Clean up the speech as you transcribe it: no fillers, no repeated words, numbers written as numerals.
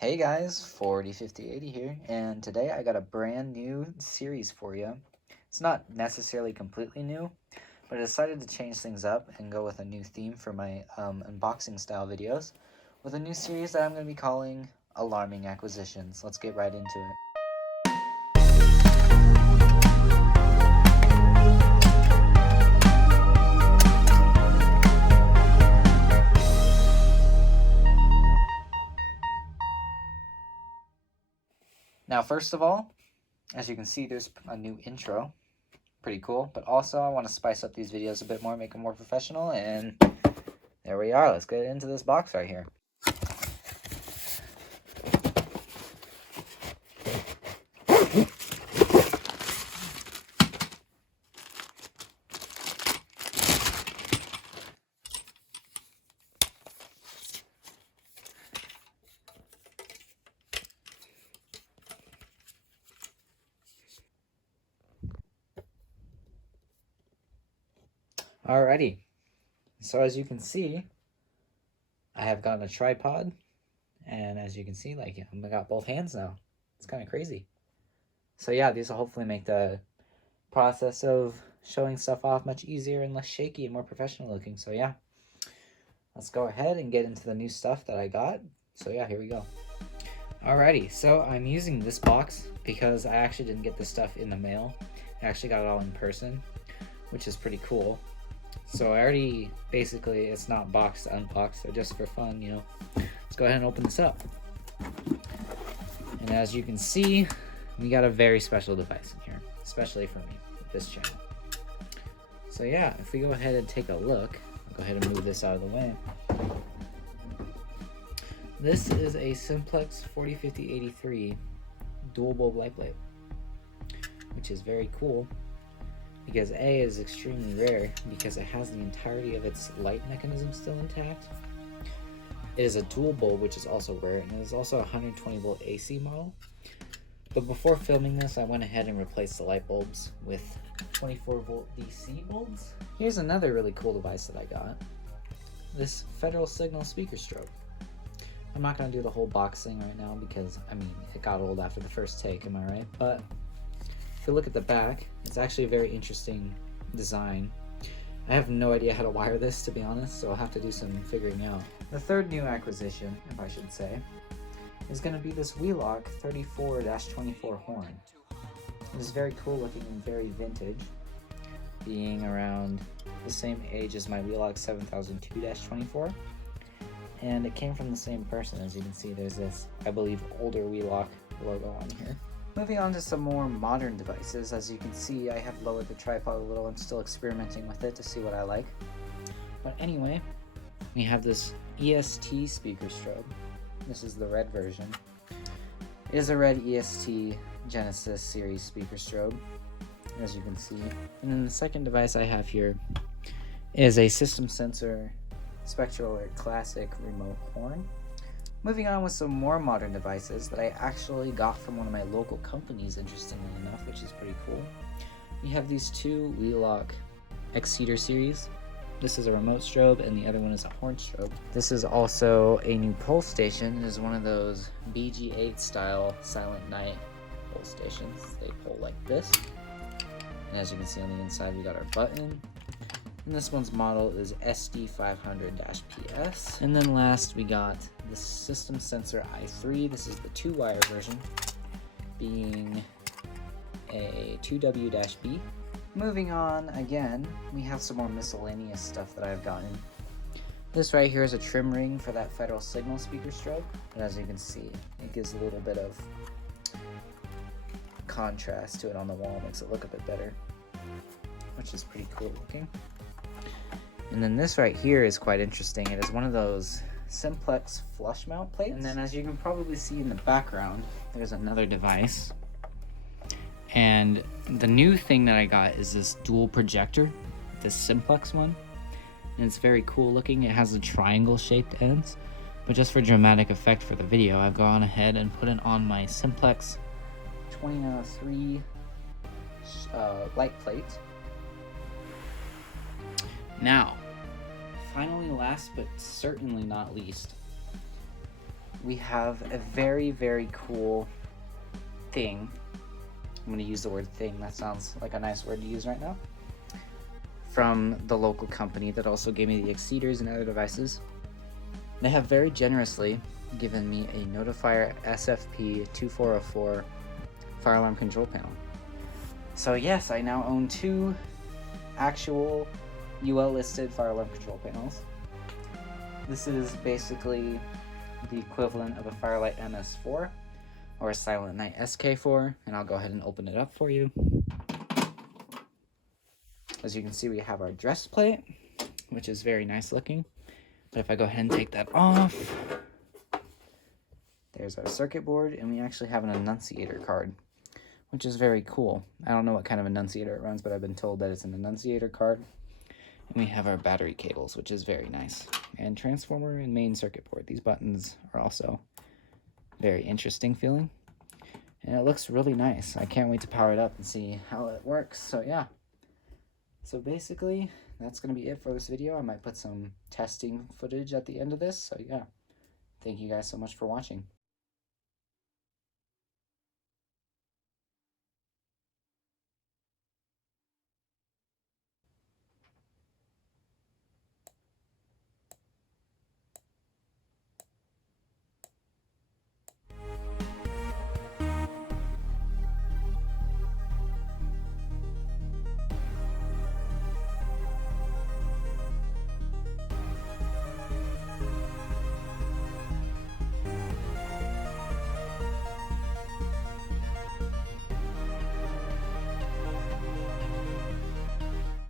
Hey guys, 405080 here, and today I got a brand new series for you. It's not necessarily completely new, but I decided to change things up and go with a new theme for my unboxing style videos with a new series that I'm going to be calling Alarming Acquisitions. Let's get right into it. Now, first of all, as you can see, there's a new intro. Pretty cool, but also I want to spice up these videos a bit more, make them more professional, and there we are. Let's get into this box right here. Alrighty, so as you can see, I have gotten a tripod, and as you can see, I got both hands now. It's kind of crazy. So yeah, these will hopefully make the process of showing stuff off much easier and less shaky and more professional looking. So yeah, let's go ahead and get into the new stuff that I got. So yeah, here we go. Alrighty, so I'm using this box because I actually didn't get this stuff in the mail. I actually got it all in person, which is pretty cool. So I already, basically, it's not boxed to unbox, so just for fun, you know. Let's go ahead and open this up. And as you can see, we got a very special device in here, especially for me, with this channel. So yeah, if we go ahead and take a look, I'll go ahead and move this out of the way. This is a Simplex 405083 dual bulb light plate, which is very cool. Because A is extremely rare because it has the entirety of its light mechanism still intact. It is a dual bulb, which is also rare, and it is also a 120 volt AC model. But before filming this, I went ahead and replaced the light bulbs with 24 volt DC bulbs. Here's another really cool device that I got. This Federal Signal speaker strobe. I'm not going to do the whole box thing right now because, I mean, it got old after the first take, am I right? But if you look at the back, it's actually a very interesting design. I have no idea how to wire this, to be honest, so I'll have to do some figuring out. The third new acquisition, if I should say, is going to be this Wheelock 34-24 horn. It is very cool looking and very vintage, being around the same age as my Wheelock 7002-24. And it came from the same person. As you can see, there's this, I believe, older Wheelock logo on here. Moving on to some more modern devices. As you can see, I have lowered the tripod a little. I'm still experimenting with it to see what I like. But anyway, we have this EST speaker strobe. This is the red version. It is a red EST Genesis series speaker strobe, as you can see. And then the second device I have here is a System Sensor Spectral or Classic remote horn. Moving on with some more modern devices that I actually got from one of my local companies, interestingly enough, which is pretty cool. We have these two Wheelock Exceeder series. This is a remote strobe and the other one is a horn strobe. This is also a new pole station. It is one of those BG8 style Silent Night pole stations. They pull like this. And as you can see on the inside, we got our button. And this one's model is SD500-PS. And then last, we got the System Sensor i3. This is the 2-wire version, being a 2W-B. Moving on, again, we have some more miscellaneous stuff that I've gotten. This right here is a trim ring for that Federal Signal speaker strobe. And as you can see, it gives a little bit of contrast to it on the wall, makes it look a bit better, which is pretty cool looking. And then this right here is quite interesting. It is one of those Simplex flush mount plates. And then as you can probably see in the background, there's another device. And the new thing that I got is this dual projector, this Simplex one. And it's very cool looking. It has the triangle shaped ends. But just for dramatic effect for the video, I've gone ahead and put it on my Simplex 20/3 light plate. Now, finally, last but certainly not least, we have a very, very cool thing. I'm going to use the word thing. That sounds like a nice word to use right now. From the local company that also gave me the exceeders and other devices. They have very generously given me a Notifier SFP2404 fire alarm control panel. So yes, I now own 2 actual UL listed fire alarm control panels. This is basically the equivalent of a Firelight MS4 or a Silent Night SK4, and I'll go ahead and open it up for you. As you can see, we have our dress plate, which is very nice looking. But if I go ahead and take that off, there's our circuit board, and we actually have an annunciator card, which is very cool. I don't know what kind of annunciator it runs, but I've been told that it's an annunciator card. And we have our battery cables, which is very nice. And transformer and main circuit board. These buttons are also very interesting feeling. And it looks really nice. I can't wait to power it up and see how it works. So yeah. So basically, that's going to be it for this video. I might put some testing footage at the end of this. So yeah. Thank you guys so much for watching.